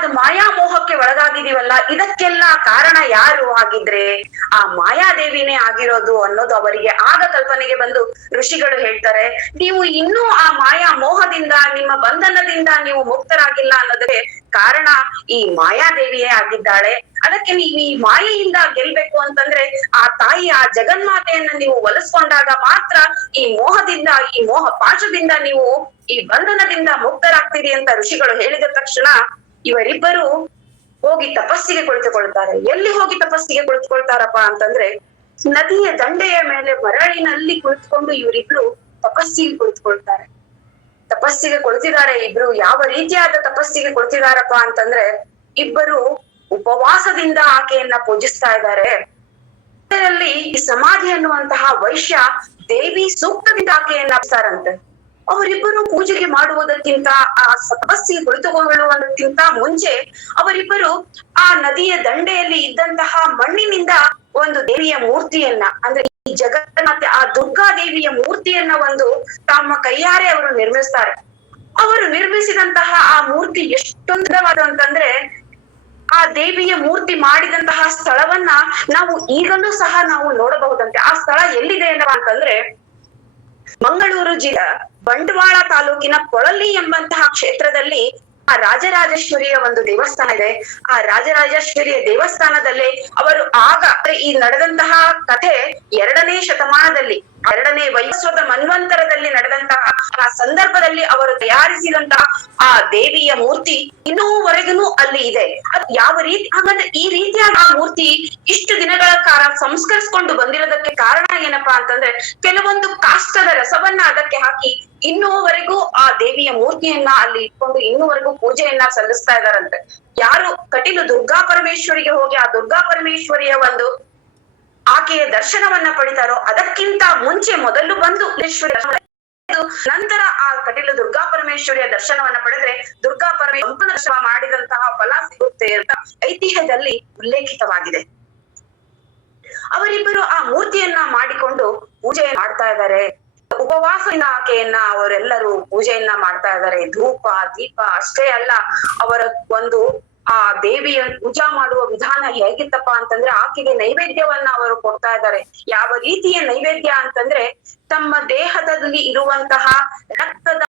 ಅತಿಯಾದ ಮಾಯಾಮೋಹಕ್ಕೆ ಒಳಗಾಗಿದೀವಲ್ಲ, ಇದಕ್ಕೆಲ್ಲ ಕಾರಣ ಯಾರು ಹಾಗಿದ್ರೆ? ಆ ಮಾಯಾದೇವಿನೇ ಆಗಿರೋದು ಅನ್ನೋದು ಅವರಿಗೆ ಆಗ ಕಲ್ಪನೆಗೆ ಬಂದು ಋಷಿಗಳು ಹೇಳ್ತಾರೆ, ನೀವು ಇನ್ನೂ ಆ ಮಾಯಾ ಮೋಹದಿಂದ, ನಿಮ್ಮ ಬಂಧನದಿಂದ ನೀವು ಮುಕ್ತರಾಗಿಲ್ಲ ಅನ್ನೋದಕ್ಕೆ ಕಾರಣ ಈ ಮಾಯಾದೇವಿಯೇ ಆಗಿದ್ದಾಳೆ. ಅದಕ್ಕೆ ನೀವು ಈ ಮಾಯೆಯಿಂದ ಗೆಲ್ಬೇಕು ಅಂತಂದ್ರೆ ಆ ತಾಯಿ, ಆ ಜಗನ್ಮಾತೆಯನ್ನ ನೀವು ಒಲಿಸ್ಕೊಂಡಾಗ ಮಾತ್ರ ಈ ಮೋಹದಿಂದ, ಈ ಮೋಹ ಪಾಶದಿಂದ ನೀವು ಈ ಬಂಧನದಿಂದ ಮುಕ್ತರಾಗ್ತೀರಿ ಅಂತ ಋಷಿಗಳು ಹೇಳಿದ ತಕ್ಷಣ ಇವರಿಬ್ಬರು ಹೋಗಿ ತಪಸ್ಸಿಗೆ ಕುಳಿತುಕೊಳ್ತಾರೆ. ಎಲ್ಲಿ ಹೋಗಿ ತಪಸ್ಸಿಗೆ ಕುಳಿತುಕೊಳ್ತಾರಪ್ಪ ಅಂತಂದ್ರೆ, ನದಿಯ ದಂಡೆಯ ಮೇಲೆ ಮರಳಿನಲ್ಲಿ ಕುಳಿತುಕೊಂಡು ಇವರಿಬ್ರು ತಪಸ್ಸಿಗೆ ಕುಳಿತುಕೊಳ್ತಾರೆ. ತಪಸ್ಸಿಗೆ ಕುಳಿತಿದ್ದಾರೆ ಇಬ್ರು. ಯಾವ ರೀತಿಯಾದ ತಪಸ್ಸಿಗೆ ಕುಳಿತಿದಾರಪ್ಪ ಅಂತಂದ್ರೆ, ಇಬ್ಬರು ಉಪವಾಸದಿಂದ ಆಕೆಯನ್ನ ಪೂಜಿಸ್ತಾ ಇದ್ದಾರೆ. ಇದರಲ್ಲಿ ಸಮಾಧಿ ಅನ್ನುವಂತಹ ವೈಶ್ಯ ದೇವಿ ಸೂಕ್ತದಿಂದ ಆಕೆಯನ್ನ ಅಪ್ಸಾರಂತೆ. ಅವರಿಬ್ಬರು ಪೂಜೆಗೆ ಮಾಡುವುದಕ್ಕಿಂತ, ಆ ತಪಸ್ಸಿಗೆ ಕುಳಿತುಕೊಳ್ಳುವುದಕ್ಕಿಂತ ಮುಂಚೆ ಅವರಿಬ್ಬರು ಆ ನದಿಯ ದಂಡೆಯಲ್ಲಿ ಇದ್ದಂತಹ ಮಣ್ಣಿನಿಂದ ಒಂದು ದೇವಿಯ ಮೂರ್ತಿಯನ್ನ, ಅಂದ್ರೆ ಈ ಜಗನ್ನಾಥ ಆ ದುರ್ಗಾದೇವಿಯ ಮೂರ್ತಿಯನ್ನ ಒಂದು ತಮ್ಮ ಕೈಯಾರೆ ಅವರು ನಿರ್ಮಿಸ್ತಾರೆ. ಅವರು ನಿರ್ಮಿಸಿದಂತಹ ಆ ಮೂರ್ತಿ ಎಷ್ಟೊಂದವಾದ ಅಂತಂದ್ರೆ, ಆ ದೇವಿಯ ಮೂರ್ತಿ ಮಾಡಿದಂತಹ ಸ್ಥಳವನ್ನ ನಾವು ಈಗಲೂ ಸಹ ನಾವು ನೋಡಬಹುದಂತೆ. ಆ ಸ್ಥಳ ಎಲ್ಲಿದೆ ಏನಪ್ಪ ಅಂತಂದ್ರೆ, ಮಂಗಳೂರು ಜಿಲ್ಲೆ ಬಂಟ್ವಾಳ ತಾಲೂಕಿನ ಪೊಳಲಿ ಎಂಬಂತಹ ಕ್ಷೇತ್ರದಲ್ಲಿ ಆ ರಾಜರಾಜೇಶ್ವರಿಯ ಒಂದು ದೇವಸ್ಥಾನ ಇದೆ. ಆ ರಾಜರಾಜೇಶ್ವರಿಯ ದೇವಸ್ಥಾನದಲ್ಲಿ ಅವರು ಆಗ ಈ ನಡೆದಂತಹ ಕಥೆ 2ನೇ ಶತಮಾನದಲ್ಲಿ, 2ನೇ ವೈವಸ್ವತ ಮನ್ವಂತರದಲ್ಲಿ ನಡೆದಂತಹ ಆ ಸಂದರ್ಭದಲ್ಲಿ ಅವರು ತಯಾರಿಸಿದಂತಹ ಆ ದೇವಿಯ ಮೂರ್ತಿ ಇನ್ನೂವರೆಗೂ ಅಲ್ಲಿ ಇದೆ. ಅದು ಯಾವ ರೀತಿ, ಹಾಗಂದ್ರೆ ಈ ರೀತಿಯಾದ ಆ ಮೂರ್ತಿ ಇಷ್ಟು ದಿನಗಳ ಕಾಲ ಸಂಸ್ಕರಿಸಿಕೊಂಡು ಬಂದಿರೋದಕ್ಕೆ ಕಾರಣ ಏನಪ್ಪಾ ಅಂತಂದ್ರೆ, ಕೆಲವೊಂದು ಕಾಷ್ಟದ ರಸವನ್ನ ಅದಕ್ಕೆ ಹಾಕಿ ಇನ್ನೂವರೆಗೂ ಆ ದೇವಿಯ ಮೂರ್ತಿಯನ್ನ ಅಲ್ಲಿ ಇಟ್ಕೊಂಡು ಇನ್ನೂವರೆಗೂ ಪೂಜೆಯನ್ನ ಸಲ್ಲಿಸ್ತಾ ಇದಾರಂತೆ. ಯಾರು ಕಟೀಲು ದುರ್ಗಾ ಪರಮೇಶ್ವರಿಗೆ ಹೋಗಿ ಆ ದುರ್ಗಾ ಪರಮೇಶ್ವರಿಯ ಒಂದು ಆಕೆಯ ದರ್ಶನವನ್ನ ಪಡಿತಾರೋ, ಅದಕ್ಕಿಂತ ಮುಂಚೆ ಮೊದಲು ಬಂದು ನಂತರ ಆ ಕಟೀಲು ದುರ್ಗಾ ಪರಮೇಶ್ವರಿಯ ದರ್ಶನವನ್ನ ಪಡೆದ್ರೆ ದುರ್ಗಾ ಪರಮೇಶ್ವರಿ ದರ್ಶನ ಮಾಡಿದಂತಹ ಫಲ ಸಿಗುತ್ತೆ ಅಂತ ಐತಿಹ್ಯದಲ್ಲಿ ಉಲ್ಲೇಖಿತವಾಗಿದೆ. ಅವರಿಬ್ಬರು ಆ ಮೂರ್ತಿಯನ್ನ ಮಾಡಿಕೊಂಡು ಪೂಜೆ ಮಾಡ್ತಾ ಇದ್ದಾರೆ. ಉಪವಾಸದಿಂದ ಆಕೆಯನ್ನ ಅವರೆಲ್ಲರೂ ಪೂಜೆಯನ್ನ ಮಾಡ್ತಾ ಇದ್ದಾರೆ. ಧೂಪ ದೀಪ ಅಷ್ಟೇ ಅಲ್ಲ, ಅವರ ಒಂದು ಆ ದೇವಿಯ ಪೂಜಾ ಮಾಡುವ ವಿಧಾನ ಹೇಗಿತ್ತಪ್ಪ ಅಂತಂದ್ರೆ, ಆಕೆಗೆ ನೈವೇದ್ಯವನ್ನ ಅವರು ಕೊಡ್ತಾ ಇದ್ದಾರೆ. ಯಾವ ರೀತಿಯ ನೈವೇದ್ಯ ಅಂತಂದ್ರೆ, ತಮ್ಮ ದೇಹದಲ್ಲಿ ಇರುವಂತಹ ರಕ್ತದ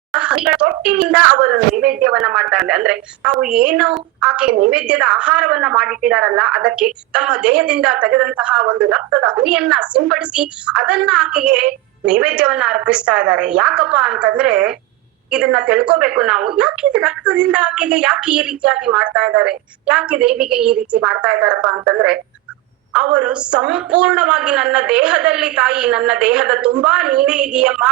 ತೊಟ್ಟಿನಿಂದ ಅವರು ನೈವೇದ್ಯವನ್ನ ಮಾಡ್ತಾ ಇದ್ದಾರೆ. ಅಂದ್ರೆ ತಾವು ಏನು ಆಕೆ ನೈವೇದ್ಯದ ಆಹಾರವನ್ನ ಮಾಡಿಟ್ಟಿದಾರಲ್ಲ, ಅದಕ್ಕೆ ತಮ್ಮ ದೇಹದಿಂದ ತೆಗೆದಂತಹ ಒಂದು ರಕ್ತದ ಹನಿಯನ್ನ ಸಿಂಪಡಿಸಿ ಅದನ್ನ ಆಕೆಗೆ ನೈವೇದ್ಯವನ್ನ ಅರ್ಪಿಸ್ತಾ ಇದ್ದಾರೆ. ಯಾಕಪ್ಪ ಅಂತಂದ್ರೆ, ಇದನ್ನ ತಿಳ್ಕೋಬೇಕು ನಾವು. ಯಾಕೆ ಇದು ರಕ್ತದಿಂದ ಆಕೆಗೆ ಯಾಕೆ ಈ ರೀತಿಯಾಗಿ ಮಾಡ್ತಾ ಇದ್ದಾರೆ, ಯಾಕೆ ದೇವಿಗೆ ಈ ರೀತಿ ಮಾಡ್ತಾ ಇದ್ದಾರಪ್ಪ ಅಂತಂದ್ರೆ, ಅವರು ಸಂಪೂರ್ಣವಾಗಿ ನನ್ನ ದೇಹದಲ್ಲಿ ತಾಯಿ, ನನ್ನ ದೇಹದ ತುಂಬಾ ನೀನೇ ಇದೆಯಮ್ಮ,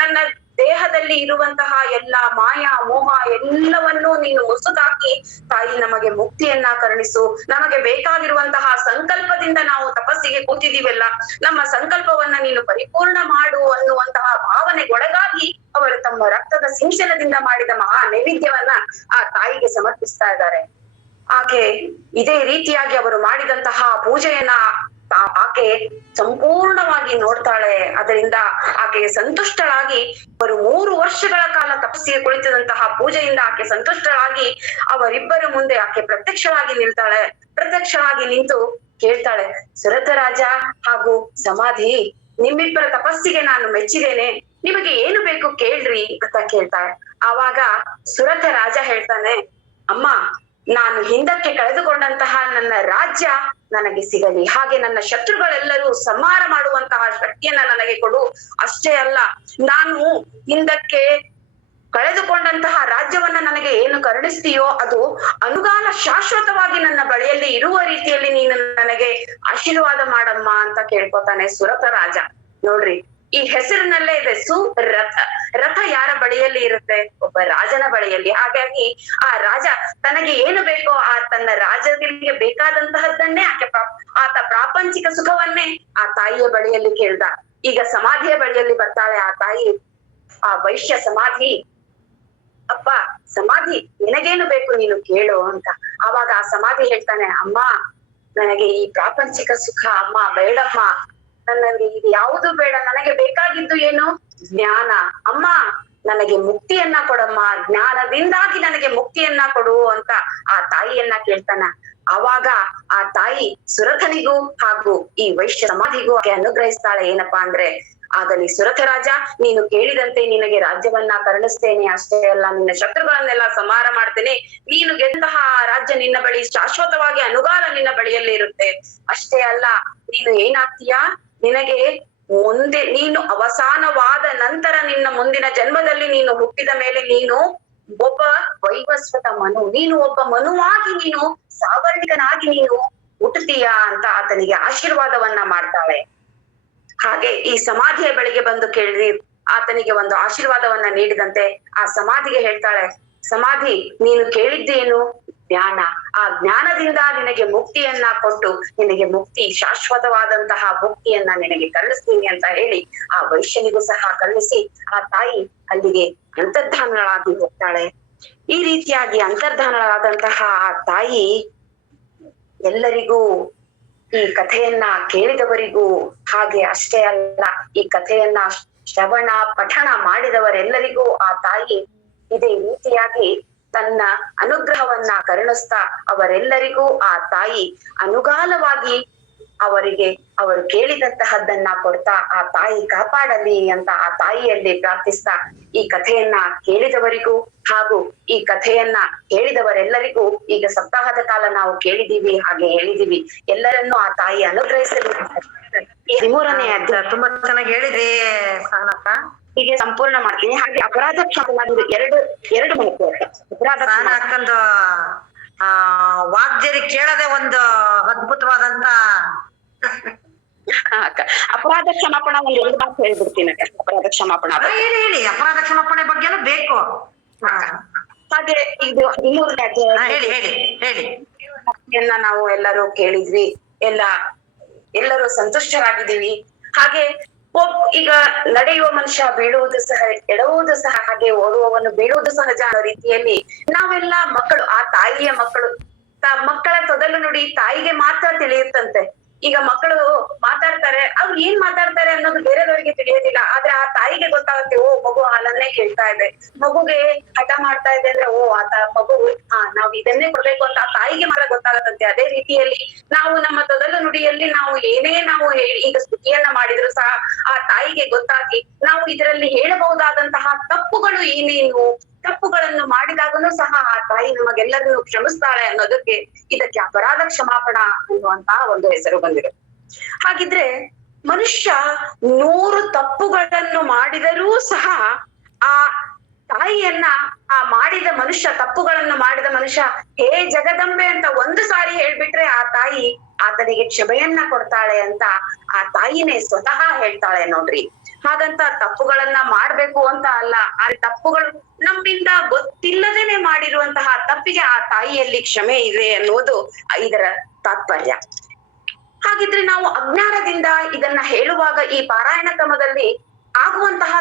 ನನ್ನ ದೇಹದಲ್ಲಿ ಇರುವಂತಹ ಎಲ್ಲಾ ಮಾಯಾ ಮೋಹ ಎಲ್ಲವನ್ನೂ ನೀನು ಮುಸುಕಾಕಿ ತಾಯಿ ನಮಗೆ ಮುಕ್ತಿಯನ್ನ ಕರುಣಿಸು, ನಮಗೆ ಬೇಕಾಗಿರುವಂತಹ ಸಂಕಲ್ಪದಿಂದ ನಾವು ತಪಸ್ಸಿಗೆ ಕೂತಿದೀವಲ್ಲ, ನಮ್ಮ ಸಂಕಲ್ಪವನ್ನ ನೀನು ಪರಿಪೂರ್ಣ ಮಾಡು ಅನ್ನುವಂತಹ ಭಾವನೆಗೊಳಗಾಗಿ ಅವರು ತಮ್ಮ ರಕ್ತದ ಸಿಂಚನದಿಂದ ಮಾಡಿದ ಮಹಾ ನೈವೇದ್ಯವನ್ನ ಆ ತಾಯಿಗೆ ಸಮರ್ಪಿಸ್ತಾ ಇದ್ದಾರೆ. ಆಕೆ ಇದೇ ರೀತಿಯಾಗಿ ಅವರು ಮಾಡಿದಂತಹ ಪೂಜೆಯನ್ನ ಆಕೆ ಸಂಪೂರ್ಣವಾಗಿ ನೋಡ್ತಾಳೆ. ಅದರಿಂದ ಆಕೆಗೆ ಸಂತುಷ್ಟಳಾಗಿ ಅವರು 3 ವರ್ಷಗಳ ಕಾಲ ತಪಸ್ಸಿಗೆ ಕುಳಿತಿದಂತಹ ಪೂಜೆಯಿಂದ ಆಕೆ ಸಂತುಷ್ಟಳಾಗಿ ಅವರಿಬ್ಬರ ಮುಂದೆ ಆಕೆ ಪ್ರತ್ಯಕ್ಷವಾಗಿ ನಿಲ್ತಾಳೆ. ಪ್ರತ್ಯಕ್ಷವಾಗಿ ನಿಂತು ಕೇಳ್ತಾಳೆ, ಸುರಥ ರಾಜ ಹಾಗೂ ಸಮಾಧಿ, ನಿಮ್ಮಿಬ್ಬರ ತಪಸ್ಸಿಗೆ ನಾನು ಮೆಚ್ಚಿದ್ದೇನೆ, ನಿಮಗೆ ಏನು ಬೇಕು ಕೇಳ್ರಿ ಅಂತ ಕೇಳ್ತಾಳೆ. ಆವಾಗ ಸುರಥ ರಾಜ ಹೇಳ್ತಾನೆ, ಅಮ್ಮ, ನಾನು ಹಿಂದಕ್ಕೆ ಕಳೆದುಕೊಂಡಂತಹ ನನ್ನ ರಾಜ್ಯ ನನಗೆ ಸಿಗಲಿ, ಹಾಗೆ ನನ್ನ ಶತ್ರುಗಳೆಲ್ಲರೂ ಸಂಹಾರ ಮಾಡುವಂತಹ ಶಕ್ತಿಯನ್ನ ನನಗೆ ಕೊಡು. ಅಷ್ಟೇ ಅಲ್ಲ, ನಾನು ಹಿಂದಕ್ಕೆ ಕಳೆದುಕೊಂಡಂತಹ ರಾಜ್ಯವನ್ನ ನನಗೆ ಏನು ಕರುಣಿಸ್ತೀಯೋ ಅದು ಅನುಗಾಲ ಶಾಶ್ವತವಾಗಿ ನನ್ನ ಬಳಿಯಲ್ಲಿ ಇರುವ ರೀತಿಯಲ್ಲಿ ನೀನು ನನಗೆ ಆಶೀರ್ವಾದ ಮಾಡಮ್ಮ ಅಂತ ಕೇಳ್ಕೊತಾನೆ ಸುರಥ ರಾಜ. ನೋಡ್ರಿ, ಈ ಹೆಸರಿನಲ್ಲೇ ಇದೆ ಸುರಥ. ರಥ ಯಾರ ಬಳಿಯಲ್ಲಿ ಇರುತ್ತೆ? ಒಬ್ಬ ರಾಜನ ಬಳಿಯಲ್ಲಿ. ಹಾಗಾಗಿ ಆ ರಾಜ ತನಗೆ ಏನು ಬೇಕೋ ಆ ತನ್ನ ರಾಜರಿಗೆ ಬೇಕಾದಂತಹದ್ದನ್ನೇ ಆತ ಪ್ರಾಪಂಚಿಕ ಸುಖವನ್ನೇ ಆ ತಾಯಿಯ ಬಳಿಯಲ್ಲಿ ಕೇಳ್ದ. ಈಗ ಸಮಾಧಿಯ ಬಳಿಯಲ್ಲಿ ಬರ್ತಾಳೆ ಆ ತಾಯಿ, ಆ ವೈಶ್ಯ ಸಮಾಧಿ, ಅಪ್ಪ ಸಮಾಧಿ, ನಿನಗೇನು ಬೇಕು ನೀನು ಕೇಳು ಅಂತ. ಆವಾಗ ಆ ಸಮಾಧಿ ಹೇಳ್ತಾನೆ, ಅಮ್ಮ, ನನಗೆ ಈ ಪ್ರಾಪಂಚಿಕ ಸುಖ ಅಮ್ಮ ಬೇಡಮ್ಮ, ನನಗೆ ಇದು ಯಾವುದು ಬೇಡ, ನನಗೆ ಬೇಕಾಗಿದ್ದು ಏನು? ಜ್ಞಾನ. ಅಮ್ಮ, ನನಗೆ ಮುಕ್ತಿಯನ್ನ ಕೊಡಮ್ಮ, ಜ್ಞಾನದಿಂದಾಗಿ ನನಗೆ ಮುಕ್ತಿಯನ್ನ ಕೊಡು ಅಂತ ಆ ತಾಯಿಯನ್ನ ಕೇಳ್ತಾನ. ಆವಾಗ ಆ ತಾಯಿ ಸುರಥನಿಗೂ ಹಾಗೂ ಈ ವೈಶ್ಯ ಸಮಾಧಿಗೂ ಅನುಗ್ರಹಿಸ್ತಾಳೆ. ಏನಪ್ಪಾ ಅಂದ್ರೆ, ಆಗಲಿ ಸುರಥ ರಾಜ, ನೀನು ಕೇಳಿದಂತೆ ನಿನಗೆ ರಾಜ್ಯವನ್ನ ಕರುಣಿಸ್ತೇನೆ, ಅಷ್ಟೇ ಅಲ್ಲ ನಿನ್ನ ಶತ್ರುಗಳನ್ನೆಲ್ಲ ಸಂಹಾರ ಮಾಡ್ತೇನೆ, ನೀನು ಗೆದ್ದಂತಹ ರಾಜ್ಯ ನಿನ್ನ ಬಳಿ ಶಾಶ್ವತವಾಗಿ ಅನುಗಾಲ ನಿನ್ನ ಬಳಿಯಲ್ಲಿ ಇರುತ್ತೆ. ಅಷ್ಟೇ ಅಲ್ಲ, ನೀನು ಏನಾಗ್ತೀಯಾ, ನಿನಗೆ ಮುಂದೆ ನೀನು ಅವಸಾನವಾದ ನಂತರ ನಿನ್ನ ಮುಂದಿನ ಜನ್ಮದಲ್ಲಿ ನೀನು ಹುಟ್ಟಿದ ಮೇಲೆ ನೀನು ಒಬ್ಬ ವೈವಸ್ವತ ಮನು, ನೀನು ಒಬ್ಬ ಮನುವಾಗಿ ನೀನು ಸಾವರ್ಣಿಕನಾಗಿ ನೀನು ಹುಟ್ಟುತ್ತೀಯಾ ಅಂತ ಆತನಿಗೆ ಆಶೀರ್ವಾದವನ್ನ ಮಾಡ್ತಾಳೆ. ಹಾಗೆ ಈ ಸಮಾಧಿಯ ಬಳಿಗೆ ಬಂದು ಕೇಳಿ ಆತನಿಗೆ ಒಂದು ಆಶೀರ್ವಾದವನ್ನ ನೀಡಿದಂತೆ ಆ ಸಮಾಧಿಗೆ ಹೇಳ್ತಾಳೆ, ಸಮಾಧಿ ನೀನು ಕೇಳಿದ್ದೇನು? ಜ್ಞಾನ. ಆ ಜ್ಞಾನದಿಂದ ನಿನಗೆ ಮುಕ್ತಿಯನ್ನ ಕೊಟ್ಟು ನಿನಗೆ ಮುಕ್ತಿ, ಶಾಶ್ವತವಾದಂತಹ ಮುಕ್ತಿಯನ್ನ ನಿನಗೆ ಕರುಣಿಸ್ತೀನಿ ಅಂತ ಹೇಳಿ ಆ ವೈಶ್ಯನಿಗೂ ಸಹ ಕರುಣಿಸಿ ಆ ತಾಯಿ ಅಲ್ಲಿಗೆ ಅಂತರ್ಧಾನಳಾಗಿ ಹೋಗ್ತಾಳೆ. ಈ ರೀತಿಯಾಗಿ ಅಂತರ್ಧಾನಳಾದಂತಹ ಆ ತಾಯಿ ಎಲ್ಲರಿಗೂ, ಈ ಕಥೆಯನ್ನ ಕೇಳಿದವರಿಗೂ, ಹಾಗೆ ಅಷ್ಟೇ ಅಲ್ಲ ಈ ಕಥೆಯನ್ನ ಶ್ರವಣ ಪಠಣ ಮಾಡಿದವರೆಲ್ಲರಿಗೂ ಆ ತಾಯಿ ಇದೇ ರೀತಿಯಾಗಿ ತನ್ನ ಅನುಗ್ರಹವನ್ನ ಕರುಣಿಸ್ತಾ ಅವರೆಲ್ಲರಿಗೂ ಆ ತಾಯಿ ಅನುಗಾಲವಾಗಿ ಅವರಿಗೆ ಅವರು ಕೇಳಿದಂತಹದ್ದನ್ನ ಕೊಡ್ತಾ ಆ ತಾಯಿ ಕಾಪಾಡಲಿ ಅಂತ ಆ ತಾಯಿಯಲ್ಲಿ ಪ್ರಾರ್ಥಿಸ್ತಾ ಈ ಕಥೆಯನ್ನ ಕೇಳಿದವರಿಗೂ ಹಾಗೂ ಈ ಕಥೆಯನ್ನ ಹೇಳಿದವರೆಲ್ಲರಿಗೂ, ಈಗ ಸಪ್ತಾಹದ ಕಾಲ ನಾವು ಕೇಳಿದೀವಿ, ಹಾಗೆ ಹೇಳಿದೀವಿ, ಎಲ್ಲರನ್ನೂ ಆ ತಾಯಿ ಅನುಗ್ರಹಿಸಲಿ. 13ನೇ ಅಧ್ಯಾಯ ತುಂಬಾ ಚೆನ್ನಾಗಿ ಹೇಳಿದ್ರಿ ಸಹನಕ್ಕ. ಹೀಗೆ ಸಂಪೂರ್ಣ ಮಾಡ್ತೀನಿ. ಹಾಗೆ ಅಪರಾಧ ಕ್ಷಮಾ ಎರಡು ಮಾತು. ಸಹನಕ್ಕಂದು ವಾಗ್ಜರಿ ಕೇಳದೆ ಒಂದು ಅದ್ಭುತವಾದಂತ ಅಪರಾಧ ಕ್ಷಮಾಪಣ ಒಂದು 2 ಮಾತು ಹೇಳ್ಬಿಡ್ತೀನಿ. ಅಪರಾಧ ಕ್ಷಮಾಪಣ ಹೇಳಿ, ಅಪರಾಧ ಕ್ಷಮಾಪಣೆ ಬಗ್ಗೆನೂ ಬೇಕು. ಹಾಗೆ ಇದು 13ನೇ ಅಧ್ಯಾಯ ನಾವು ಎಲ್ಲರೂ ಕೇಳಿದ್ವಿ, ಎಲ್ಲರೂ ಸಂತುಷ್ಟರಾಗಿದ್ದೀವಿ. ಹಾಗೆ ಈಗ ನಡೆಯುವ ಮನುಷ್ಯ ಬೀಳುವುದು ಸಹ, ಎಡವುವುದು ಸಹ, ಹಾಗೆ ಓಡುವವನು ಬೀಳುವುದು ಸಹಜ ಅನ್ನೋ ರೀತಿಯಲ್ಲಿ ನಾವೆಲ್ಲ ಮಕ್ಕಳು, ಆ ತಾಯಿಯ ಮಕ್ಕಳು. ಮಕ್ಕಳ ತೊದಲು ನುಡಿ ತಾಯಿಗೆ ಮಾತ್ರ ತಿಳಿಯುತ್ತಂತೆ. ಈಗ ಮಕ್ಕಳು ಮಾತಾಡ್ತಾರೆ, ಅವ್ರು ಏನ್ ಮಾತಾಡ್ತಾರೆ ಅನ್ನೋದು ಬೇರೆದವರಿಗೆ ತಿಳಿಯೋದಿಲ್ಲ, ಆದ್ರೆ ಆ ತಾಯಿಗೆ ಗೊತ್ತಾಗುತ್ತೆ, ಓ ಮಗು ಹಾಲನ್ನೇ ಕೇಳ್ತಾ ಇದೆ, ಮಗುಗೆ ಹಠ ಮಾಡ್ತಾ ಇದೆ ಅಂದ್ರೆ ಓ ಮಗು ನಾವ್ ಇದನ್ನೇ ಕೊಡ್ಬೇಕು ಅಂತ ಆ ತಾಯಿಗೆ ಮಾತ್ರ ಗೊತ್ತಾಗತ್ತಂತೆ. ಅದೇ ರೀತಿಯಲ್ಲಿ ನಾವು ನಮ್ಮ ತೊದಲು ನುಡಿಯಲ್ಲಿ ನಾವು ಏನೇ ನಾವು ಈಗ ಸ್ತುತಿಯನ್ನ ಮಾಡಿದ್ರು ಸಹ ಆ ತಾಯಿಗೆ ಗೊತ್ತಾಗಿ ನಾವು ಇದರಲ್ಲಿ ಹೇಳಬಹುದಾದಂತಹ ತಪ್ಪುಗಳು ಏನೇನು, ತಪ್ಪುಗಳನ್ನು ಮಾಡಿದಾಗನೂ ಸಹ ಆ ತಾಯಿ ನಮಗೆಲ್ಲರನ್ನು ಕ್ಷಮಿಸ್ತಾಳೆ ಅನ್ನೋದಕ್ಕೆ ಇದಕ್ಕೆ ಅಪರಾಧ ಕ್ಷಮಾಪಣ ಅನ್ನುವಂತಹ ಒಂದು ಹೆಸರು ಬಂದಿದೆ. ಹಾಗಿದ್ರೆ ಮನುಷ್ಯ 100 ತಪ್ಪುಗಳನ್ನು ಮಾಡಿದರೂ ಸಹ ಆ ತಾಯಿಯನ್ನ, ಆ ಮಾಡಿದ ಮನುಷ್ಯ, ತಪ್ಪುಗಳನ್ನು ಮಾಡಿದ ಮನುಷ್ಯ ಹೇ ಜಗದಂಬೆ ಅಂತ ಒಂದು ಸಾರಿ ಹೇಳ್ಬಿಟ್ರೆ ಆ ತಾಯಿ ಆತನಿಗೆ ಕ್ಷಮೆಯನ್ನ ಕೊಡ್ತಾಳೆ ಅಂತ ಆ ತಾಯಿನೇ ಸ್ವತಃ ಹೇಳ್ತಾಳೆ ನೋಡ್ರಿ. ಹಾಗಂತ ತಪ್ಪುಗಳನ್ನ ಮಾಡ್ಬೇಕು ಅಂತ ಅಲ್ಲ, ಆ ತಪ್ಪುಗಳು ನಮ್ಮಿಂದ ಗೊತ್ತಿಲ್ಲದೇನೆ ಮಾಡಿರುವಂತಹ ತಪ್ಪಿಗೆ ಆ ತಾಯಿಯಲ್ಲಿ ಕ್ಷಮೆ ಇದೆ ಅನ್ನೋದು ಇದರ ತಾತ್ಪರ್ಯ. ಹಾಗಿದ್ರೆ ನಾವು ಅಜ್ಞಾನದಿಂದ ಇದನ್ನ ಹೇಳುವಾಗ ಈ ಪಾರಾಯಣ ಕ್ರಮದಲ್ಲಿ ಆಗುವಂತಹ